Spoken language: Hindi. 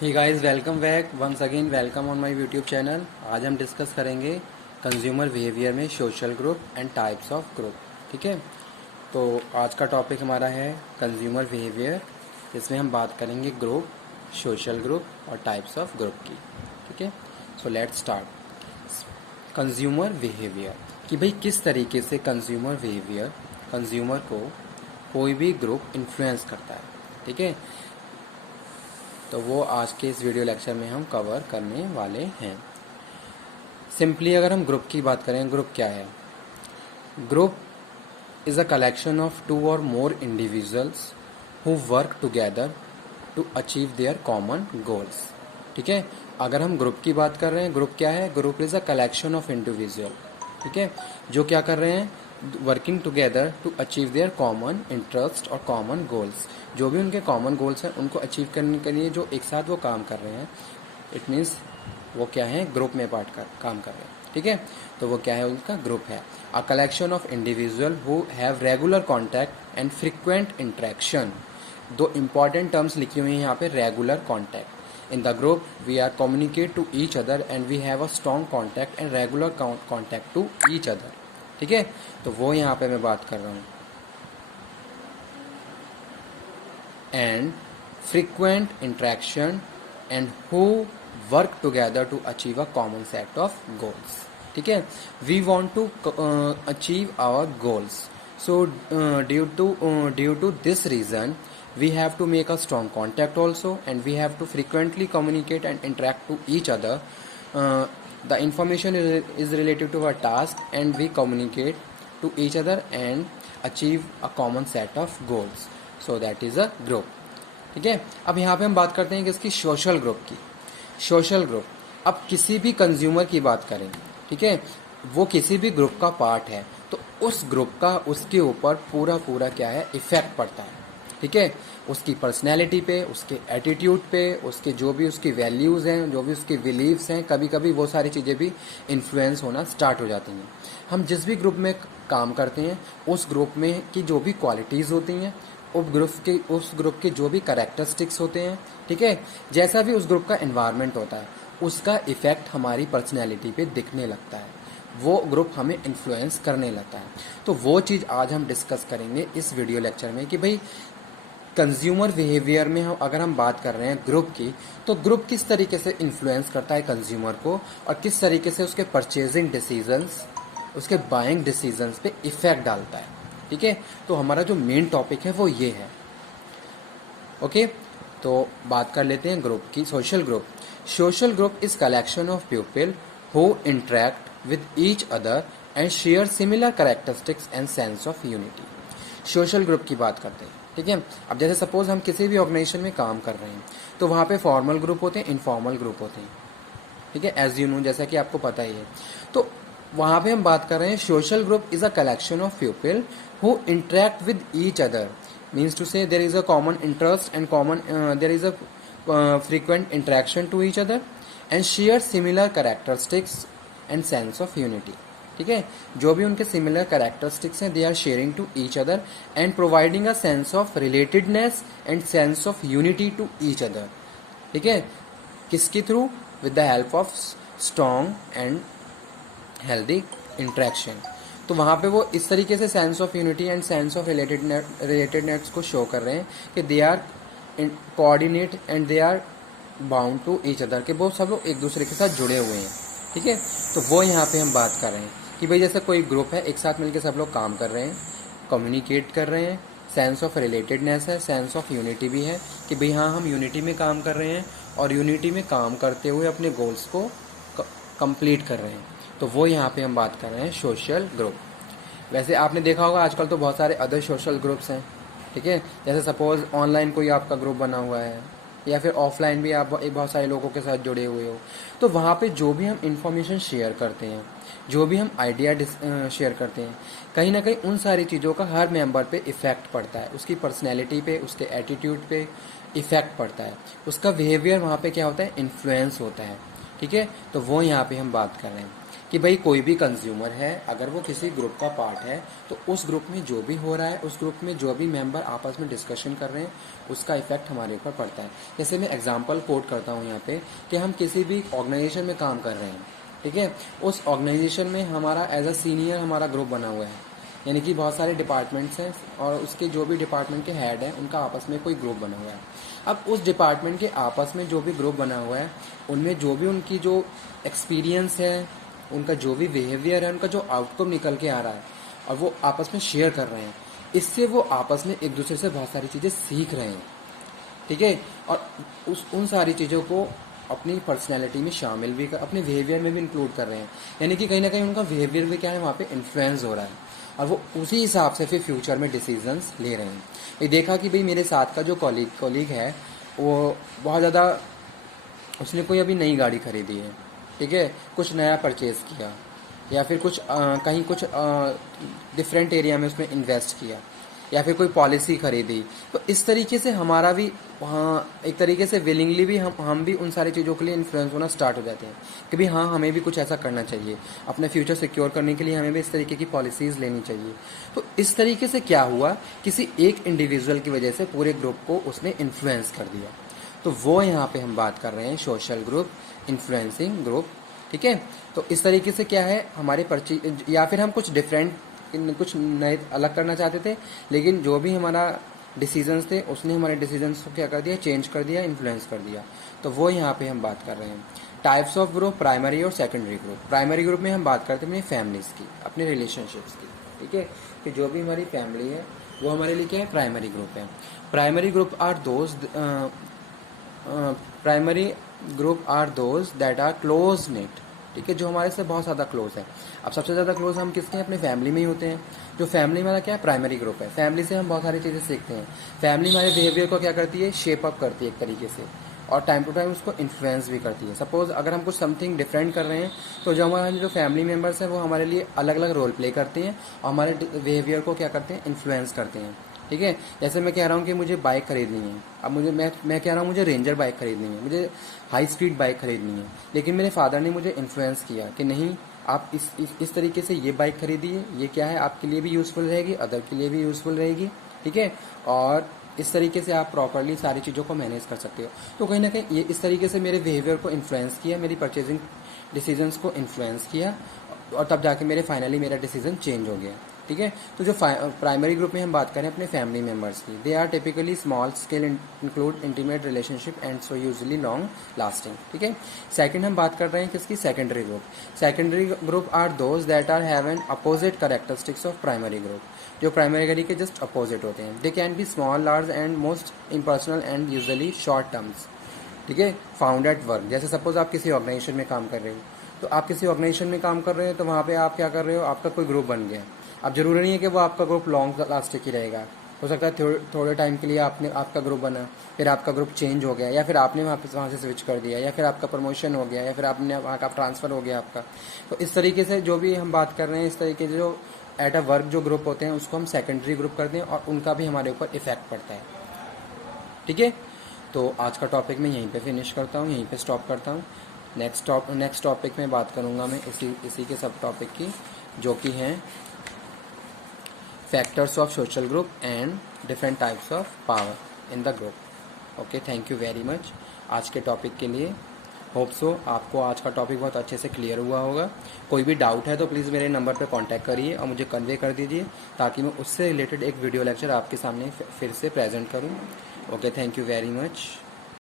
Hey guys, welcome back once again. Welcome on my YouTube channel. आज हम डिस्कस करेंगे कंज्यूमर बिहेवियर में social group and types of group. ठीक है, तो आज का टॉपिक हमारा है कंज्यूमर बिहेवियर, जिसमें हम बात करेंगे ग्रुप, सोशल ग्रुप और टाइप्स ऑफ ग्रुप की। ठीक है, so let's start. Consumer behaviour कि भाई किस तरीके से कंज्यूमर बिहेवियर कंज्यूमर को कोई भी ग्रुप इन्फ्लुएंस करता है। ठीक है, तो वो आज के इस वीडियो लेक्चर में हम कवर करने वाले हैं। सिंपली अगर हम ग्रुप की बात करें, ग्रुप क्या है? Group is a collection of two और more individuals who work together to achieve their common goals. ठीक है, अगर हम ग्रुप की बात कर रहे हैं, ग्रुप क्या है? Group is a collection of individual, ठीक है, जो क्या कर रहे हैं? Working together to achieve their common interest और कॉमन गोल्स। जो भी उनके कॉमन गोल्स हैं उनको अचीव करने के लिए जो एक साथ वो काम कर रहे हैं, इट मीन्स वो क्या है? ग्रुप में काम कर रहे हैं। ठीक है, तो वो क्या है? उनका ग्रुप है। A collection of individual who have regular contact and frequent interaction. दो इंपॉर्टेंट टर्म्स लिखी हुई हैं यहाँ पे, regular contact. In the group we are communicate to each other and we have a strong contact and regular contact to each other. ठीक है, तो वो यहाँ पे मैं बात कर रहा हूँ। And frequent interaction and who work together to achieve a common set of goals. ठीक है, we want to achieve our goals, so due to this reason we have to make a strong contact also, and we have to frequently communicate and interact to each other. The information is related to our task and we communicate to each other and achieve a common set of goals, so that is a group. ठीक है, अब यहाँ पे हम बात करते हैं किसकी? सोशल ग्रुप की। सोशल ग्रुप, अब किसी भी कंज्यूमर की बात करें, ठीक है, वो किसी भी ग्रुप का पार्ट है, तो उस ग्रुप का उसके ऊपर पूरा क्या है? इफेक्ट पड़ता है। ठीक है, उसकी पर्सनैलिटी पे, उसके एटीट्यूड पे, उसके जो भी उसकी वैल्यूज़ हैं, जो भी उसकी बिलीव्स हैं, कभी कभी वो सारी चीज़ें भी इन्फ्लुएंस होना स्टार्ट हो जाती हैं। हम जिस भी ग्रुप में काम करते हैं, उस ग्रुप में की जो भी क्वालिटीज़ होती हैं, उस ग्रुप के जो भी करेक्टरिस्टिक्स होते हैं, ठीक है, जैसा भी उस ग्रुप का एनवायरनमेंट होता है, उसका इफेक्ट हमारी पर्सनैलिटी पे दिखने लगता है। वो ग्रुप हमें इन्फ्लुएंस करने लगता है। तो वो चीज़ आज हम डिस्कस करेंगे इस वीडियो लेक्चर में कि भाई कंज्यूमर बिहेवियर में अगर हम बात कर रहे हैं ग्रुप की, तो ग्रुप किस तरीके से इन्फ्लुएंस करता है कंज्यूमर को और किस तरीके से उसके परचेजिंग डिसीजंस, उसके बाइंग डिसीजंस पे इफेक्ट डालता है। ठीक है, तो हमारा जो मेन टॉपिक है वो ये है। ओके, तो बात कर लेते हैं ग्रुप की। Social group, social group is collection of people who interact with each other and share similar characteristics and sense of unity. Social group की बात करते हैं। ठीक है, अब जैसे सपोज हम किसी भी ऑर्गेनाइजेशन में काम कर रहे हैं, तो वहाँ पे फॉर्मल ग्रुप होते हैं, इनफॉर्मल ग्रुप होते हैं। ठीक है, एज यू नो, जैसा कि आपको पता ही है। तो वहाँ पे हम बात कर रहे हैं social group is a collection of people who interact with each other, means to say there is a common interest and there is a frequent interaction to each other and share similar characteristics and sense of unity. ठीक है, जो भी उनके सिमिलर कैरेक्टरिस्टिक्स हैं, they are sharing to each other and providing a sense of relatedness and sense of unity to each other. ठीक है, किसके थ्रू? With the help of strong and healthy interaction. तो वहाँ पे वो इस तरीके से sense of unity and sense of relatedness को शो कर रहे हैं कि they are coordinate and they are bound to each other, के वो सब लोग एक दूसरे के साथ जुड़े हुए हैं। ठीक है, तो वो यहाँ पे हम बात कर रहे हैं कि भाई जैसे कोई ग्रुप है, एक साथ मिलकर सब लोग काम कर रहे हैं, कम्युनिकेट कर रहे हैं, सेंस ऑफ रिलेटेडनेस है, सेंस ऑफ यूनिटी भी है कि भाई हाँ, हम यूनिटी में काम कर रहे हैं और यूनिटी में काम करते हुए अपने गोल्स को कंप्लीट कर रहे हैं। तो वो यहाँ पे हम बात कर रहे हैं सोशल ग्रुप। वैसे आपने देखा होगा आजकल तो बहुत सारे अदर सोशल ग्रुप्स हैं। ठीक है, जैसे सपोज ऑनलाइन कोई आपका ग्रुप बना हुआ है या फिर ऑफलाइन भी आप बहुत सारे लोगों के साथ जुड़े हुए हो, तो वहाँ पे जो भी हम इंफॉर्मेशन शेयर करते हैं, जो भी हम आइडिया शेयर करते हैं, कहीं ना कहीं उन सारी चीज़ों का हर मेंबर पे इफ़ेक्ट पड़ता है। उसकी पर्सनैलिटी पे, उसके एटीट्यूड पे इफ़ेक्ट पड़ता है, उसका बिहेवियर वहाँ पे क्या होता है? इन्फ्लुएंस होता है। ठीक है, तो वो यहाँ पे हम बात कर रहे हैं। कि भाई कोई भी कंज्यूमर है, अगर वो किसी ग्रुप का पार्ट है तो उस ग्रुप में जो भी हो रहा है, उस ग्रुप में जो भी मेंबर आपस में डिस्कशन कर रहे हैं, उसका इफेक्ट हमारे ऊपर पड़ता है। जैसे मैं एग्जांपल कोट करता हूँ यहाँ पे कि हम किसी भी ऑर्गेनाइजेशन में काम कर रहे हैं, ठीक है, उस ऑर्गेनाइजेशन में हमारा एज अ सीनियर हमारा ग्रुप बना हुआ है, यानी कि बहुत सारे डिपार्टमेंट्स हैं और उसके जो भी डिपार्टमेंट के हेड हैं उनका आपस में कोई ग्रुप बना हुआ है। अब उस डिपार्टमेंट के आपस में जो भी ग्रुप बना हुआ है, उनमें जो भी उनकी जो एक्सपीरियंस है, उनका जो भी बिहेवियर है, उनका जो आउटकम निकल के आ रहा है और वो आपस में शेयर कर रहे हैं, इससे वो आपस में एक दूसरे से बहुत सारी चीज़ें सीख रहे हैं, ठीक है, और उन सारी चीज़ों को अपनी पर्सनैलिटी में शामिल भी कर, अपने बिहेवियर में भी इंक्लूड कर रहे हैं, यानी कि कहीं ना कहीं उनका बिहेवियर भी क्या है वहाँ पे इन्फ्लुएंस हो रहा है और वो उसी हिसाब से फिर फ्यूचर में डिसीजंस ले रहे हैं। ये देखा कि भाई मेरे साथ का जो कॉलीग है वो बहुत ज़्यादा, उसने कोई अभी नई गाड़ी खरीदी है, ठीक है, कुछ नया परचेज़ किया या फिर कुछ कहीं कुछ डिफरेंट एरिया में उसमें इन्वेस्ट किया या फिर कोई पॉलिसी खरीदी, तो इस तरीके से हमारा भी हाँ एक तरीके से विलिंगली भी हम भी उन सारी चीज़ों के लिए इन्फ्लुएंस होना स्टार्ट हो जाते हैं कि भाई हाँ हमें भी कुछ ऐसा करना चाहिए, अपने फ्यूचर सिक्योर करने के लिए हमें भी इस तरीके की पॉलिसीज़ लेनी चाहिए। तो इस तरीके से क्या हुआ, किसी एक इंडिविजुअल की वजह से पूरे ग्रुप को उसने इन्फ्लुएंस कर दिया। तो वो यहाँ पे हम बात कर रहे हैं सोशल ग्रुप, इन्फ्लुएंसिंग ग्रुप, ठीक है। तो इस तरीके से क्या है हमारे या फिर हम कुछ डिफरेंट कुछ नए अलग करना चाहते थे, लेकिन जो भी हमारा डिसीजंस थे उसने हमारे डिसीजंस को क्या कर दिया, चेंज कर दिया, इन्फ्लुएंस कर दिया। तो वो यहाँ पे हम बात कर रहे हैं। टाइप्स ऑफ ग्रुप, प्राइमरी और सेकेंडरी ग्रुप। प्राइमरी ग्रुप में हम बात करते हैं अपनी फैमिलीज़ की, अपने रिलेशनशिप्स की, ठीक है, कि जो भी हमारी फैमिली है वो हमारे लिए क्या है, प्राइमरी ग्रुप है। Primary group are those that are close knit, ठीक है, जो हमारे से बहुत ज़्यादा क्लोज है। अब सबसे ज़्यादा क्लोज हम किसके हैं, अपने फैमिली में ही होते हैं। जो फैमिली हमारा क्या है, प्राइमरी ग्रुप है। फैमिली से हम बहुत सारी चीज़ें सीखते हैं। फैमिली हमारे बिहेवियर को क्या करती है, शेप अप करती है एक तरीके से, और टाइम टू टाइम उसको इन्फ्लुएंस भी करती है। सपोज अगर हम कुछ समथिंग डिफरेंट कर रहे हैं तो जो हमारे जो फैमिली मेम्बर्स हैं वो हमारे लिए अलग अलग रोल प्ले करते हैं और हमारे बिहेवियर को क्या करते हैं, इन्फ्लुएंस करते हैं, ठीक है। जैसे मैं कह रहा हूँ कि मुझे बाइक खरीदनी है, अब मैं कह रहा हूँ मुझे रेंजर बाइक खरीदनी है, मुझे हाई स्पीड बाइक खरीदनी है, लेकिन मेरे फादर ने मुझे इन्फ्लुएंस किया कि नहीं आप इस तरीके से ये बाइक खरीदिए, ये क्या है आपके लिए भी यूज़फुल रहेगी, अदर के लिए भी यूज़फुल रहेगी, ठीक है, और इस तरीके से आप प्रॉपरली सारी चीज़ों को मैनेज कर सकते हो। तो कहीं ना कहीं ये इस तरीके से मेरे बिहेवियर को इन्फ्लुएंस किया, मेरी परचेजिंग डिसीजंस को इन्फ्लुएंस किया, और तब जाके मेरा डिसीजन चेंज हो गया, ठीक है। तो जो प्राइमरी ग्रुप में हम बात करें अपने फैमिली मेम्बर्स की, they are typically small scale, include intimate relationship and so usually long lasting, ठीक है। सेकंड हम बात कर रहे हैं किसकी, secondary group. Secondary group are those that are have an opposite characteristics of primary group, जो प्राइमरी के जस्ट अपोजिट होते हैं। They can be small, large and most impersonal and usually short terms, ठीक है, फाउंड एट वर्क। जैसे सपोज आप किसी ऑर्गेनाइजेशन में काम कर रहे हो, तो आप किसी ऑर्गेनाइजेशन में काम कर रहे हो तो वहाँ पे आप क्या कर रहे हो, आपका कोई ग्रुप बन गया। अब जरूरी नहीं है कि वो आपका ग्रुप लॉन्ग लास्टिक ही रहेगा, हो सकता है थोड़े टाइम के लिए आपका ग्रुप बना, फिर आपका ग्रुप चेंज हो गया, या फिर आपने वहाँ से स्विच कर दिया, या फिर आपका प्रमोशन हो गया, या फिर आपने वहाँ का ट्रांसफ़र हो गया आपका। तो इस तरीके से जो भी हम बात कर रहे हैं, इस तरीके से जो एट अ वर्क जो ग्रुप होते हैं उसको हम सेकेंडरी ग्रुप करते हैं और उनका भी हमारे ऊपर इफेक्ट पड़ता है, ठीक है। तो आज का टॉपिक मैं यहीं पे फिनिश करता हूँ, यहीं पे स्टॉप करता हूँ। नेक्स्ट टॉपिक में बात करूँगा मैं इसी के सब टॉपिक की, जो कि हैं factors of social group and different types of power in the group. Okay, thank you very much आज के टॉपिक के लिए। होप सो आपको आज का टॉपिक बहुत अच्छे से क्लियर हुआ होगा। कोई भी डाउट है तो प्लीज़ मेरे नंबर पर कांटेक्ट करिए और मुझे कन्वे कर दीजिए, ताकि मैं उससे रिलेटेड एक वीडियो लेक्चर आपके सामने फिर से प्रेजेंट करूं। Okay, thank you very much.